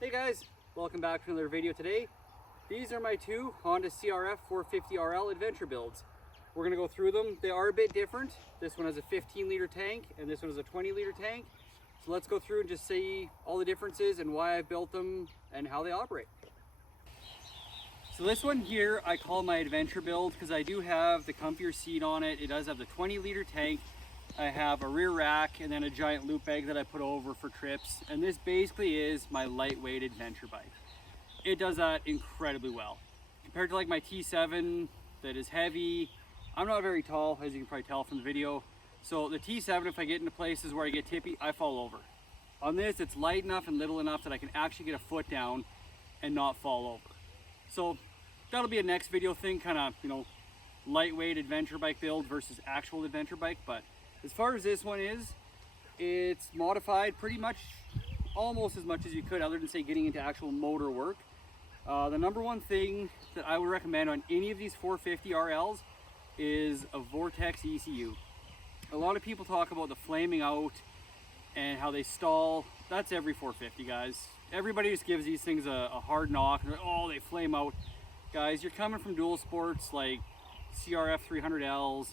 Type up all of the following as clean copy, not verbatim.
Hey guys, welcome back to another video today. These are my two Honda CRF450RL adventure builds. We're going to go through them. They are a bit different. This one has a 15-liter tank and this one has a 20-liter tank. So let's go through and just see all the differences and why I built them and how they operate. So this one here I call my adventure build because I do have the comfier seat on it. It does have the 20-liter tank. I have a rear rack and then a giant loop bag that I put over for trips. And this basically is my lightweight adventure bike. It does that incredibly well. Compared to like my T7 that is heavy, I'm not very tall, as you can probably tell from the video. So the T7, if I get into places where I get tippy, I fall over. On this, it's light enough and little enough that I can actually get a foot down and not fall over. So that'll be a next video thing, kind of, lightweight adventure bike build versus actual adventure bike. But as far as this one is, it's modified pretty much almost as much as you could, other than say getting into actual motor work. The number one thing that I would recommend on any of these 450 RLs is a Vortex ECU. A lot of people talk about the flaming out and how they stall. That's every 450, guys. Everybody just gives these things a hard knock. And oh, they flame out. Guys, you're coming from dual sports like CRF450RLs,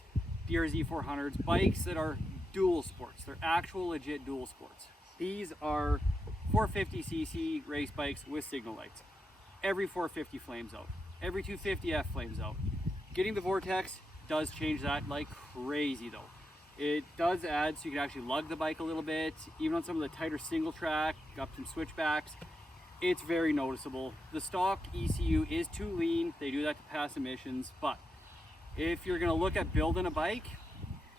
DRZ400s, bikes that are dual sports. They're actual legit dual sports. These are 450cc race bikes with signal lights. Every 450 flames out. Every 250F flames out. Getting the Vortex does change that like crazy though. It does add so you can actually lug the bike a little bit. Even on some of the tighter single track, up some switchbacks, it's very noticeable. The stock ECU is too lean. They do that to pass emissions, but if you're gonna look at building a bike,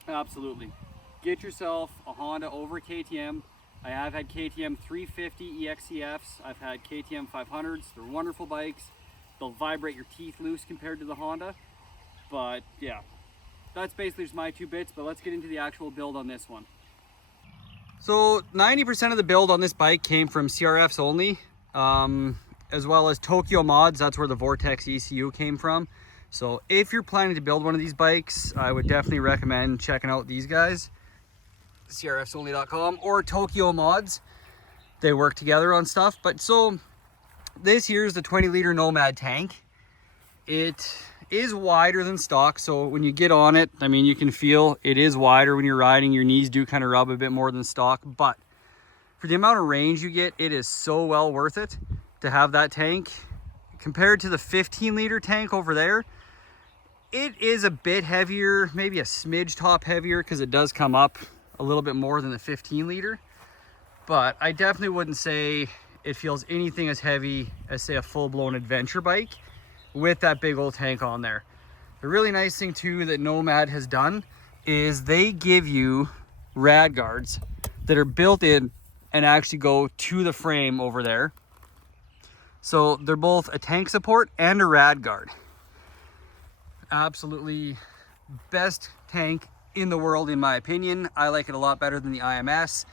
absolutely. Get yourself a Honda over KTM. I have had KTM 350 EXCFs. I've had KTM 500s. They're wonderful bikes. They'll vibrate your teeth loose compared to the Honda. But yeah, that's basically just my two bits, but let's get into the actual build on this one. So 90% of the build on this bike came from CRFs only, as well as Tokyo mods. That's where the Vortex ECU came from. So if you're planning to build one of these bikes, I would definitely recommend checking out these guys, crfsonly.com or Tokyo mods. They work together on stuff. But so this here is the 20-liter Nomad tank. It is wider than stock, so when you get on it, I mean, you can feel it is wider when you're riding. Your knees do kind of rub a bit more than stock, but for the amount of range you get, it is so well worth it to have that tank. Compared to the 15-liter tank over there, it is a bit heavier, maybe a smidge top heavier, because it does come up a little bit more than the 15-liter. But I definitely wouldn't say it feels anything as heavy as, say, a full-blown adventure bike with that big old tank on there. The really nice thing, too, that Nomad has done is they give you rad guards that are built in and actually go to the frame over there. So they're both a tank support and a rad guard. Absolutely best tank in the world, in my opinion. I like it a lot better than the IMS.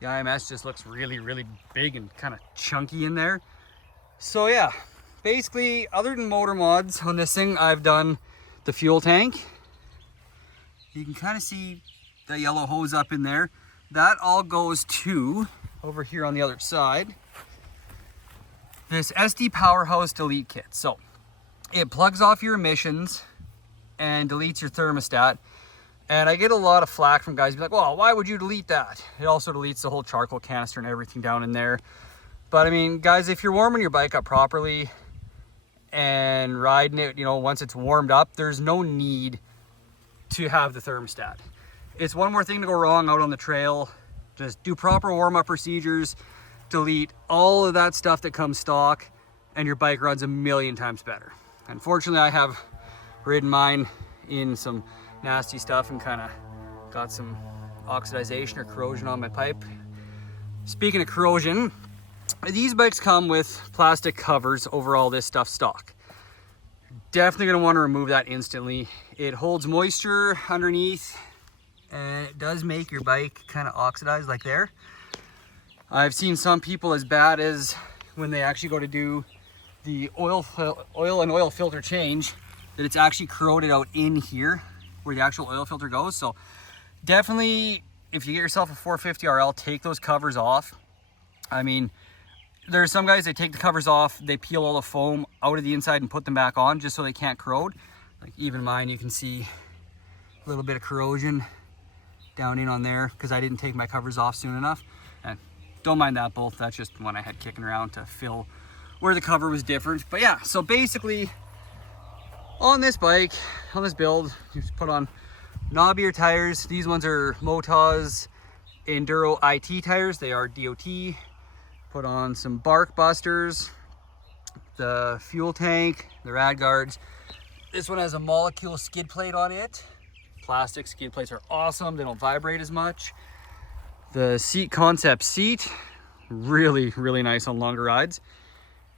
The IMS just looks really, really big and kind of chunky in there. So yeah, basically, other than motor mods on this thing, I've done the fuel tank. You can kind of see the yellow hose up in there. That all goes to, over here on the other side, this SD Powerhouse delete kit. So it plugs off your emissions and deletes your thermostat. And I get a lot of flack from guys be like, well, why would you delete that? It also deletes the whole charcoal canister and everything down in there. But I mean, guys, if you're warming your bike up properly and riding it, once it's warmed up, there's no need to have the thermostat. It's one more thing to go wrong out on the trail. Just do proper warm-up procedures, delete all of that stuff that comes stock, and your bike runs a million times better. Unfortunately, I have ridden mine in some nasty stuff and kind of got some oxidization or corrosion on my pipe. Speaking of corrosion, these bikes come with plastic covers over all this stuff stock. Definitely going to want to remove that instantly. It holds moisture underneath and it does make your bike kind of oxidize like there. I've seen some people as bad as when they actually go to do the oil and oil filter change, that it's actually corroded out in here where the actual oil filter goes. So definitely, if you get yourself a 450 RL, take those covers off. I mean, There's some guys, they take the covers off, they peel all the foam out of the inside and put them back on just so they can't corrode. Like even mine, you can see a little bit of corrosion down in on there because I didn't take my covers off soon enough. And don't mind that bolt, that's just one I had kicking around to fill where the cover was different. But yeah, so basically on this bike, on this build, you just put on knobbier tires. These ones are Motaz Enduro IT tires, they are DOT. Put on some bark busters, the fuel tank, the rad guards. This one has a molecule skid plate on it. Plastic skid plates are awesome, they don't vibrate as much. The seat concept seat, really nice on longer rides.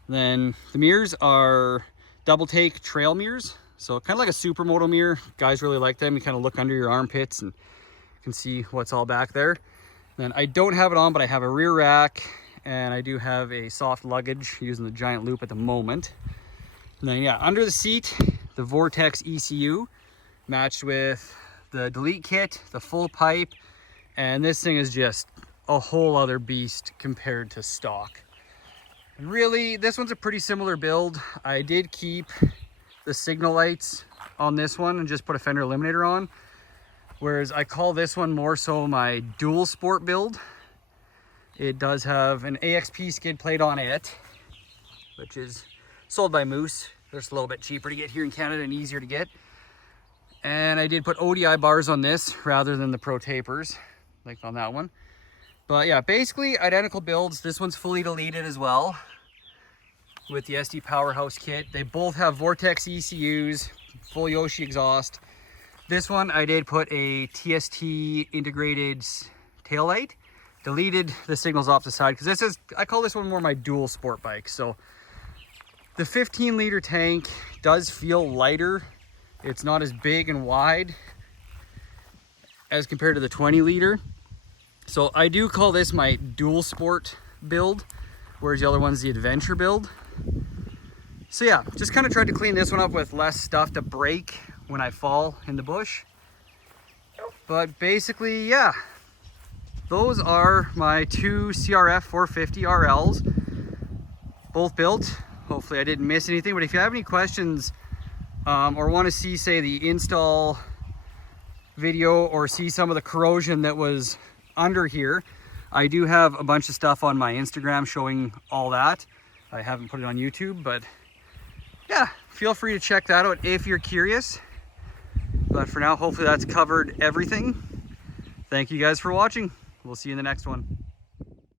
Then the mirrors are double take trail mirrors, so kind of like a supermoto mirror. Guys really like them. You kind of look under your armpits and you can see what's all back there. Then I don't have it on, but I have a rear rack, and I do have a soft luggage using the giant loop at the moment. And then yeah, under the seat, the Vortex ECU matched with the delete kit, the full pipe, and this thing is just a whole other beast compared to stock. And really, this one's a pretty similar build. I did keep the signal lights on this one and just put a fender eliminator on, whereas I call this one more so my dual sport build. It does have an AXP skid plate on it, which is sold by Moose. They're just a little bit cheaper to get here in Canada and easier to get. And I did put ODI bars on this rather than the Pro Tapers, like on that one. But yeah, basically identical builds. This one's fully deleted as well with the SD Powerhouse kit. They both have Vortex ECUs, full Yoshi exhaust. This one I did put a TST integrated taillight. Deleted the signals off the side because this is, I call this one more my dual sport bike. So the 15-liter tank does feel lighter. It's not as big and wide as compared to the 20-liter. So I do call this my dual sport build, whereas the other one's the adventure build. So yeah, just kind of tried to clean this one up with less stuff to break when I fall in the bush. But basically, yeah, those are my two CRF450RLs, both built. Hopefully I didn't miss anything, but if you have any questions or want to see, say, the install video or see some of the corrosion that was under here, I do have a bunch of stuff on my Instagram showing all that. I haven't put it on YouTube, but yeah, feel free to check that out if you're curious. But for now, hopefully that's covered everything. Thank you guys for watching. We'll see you in the next one.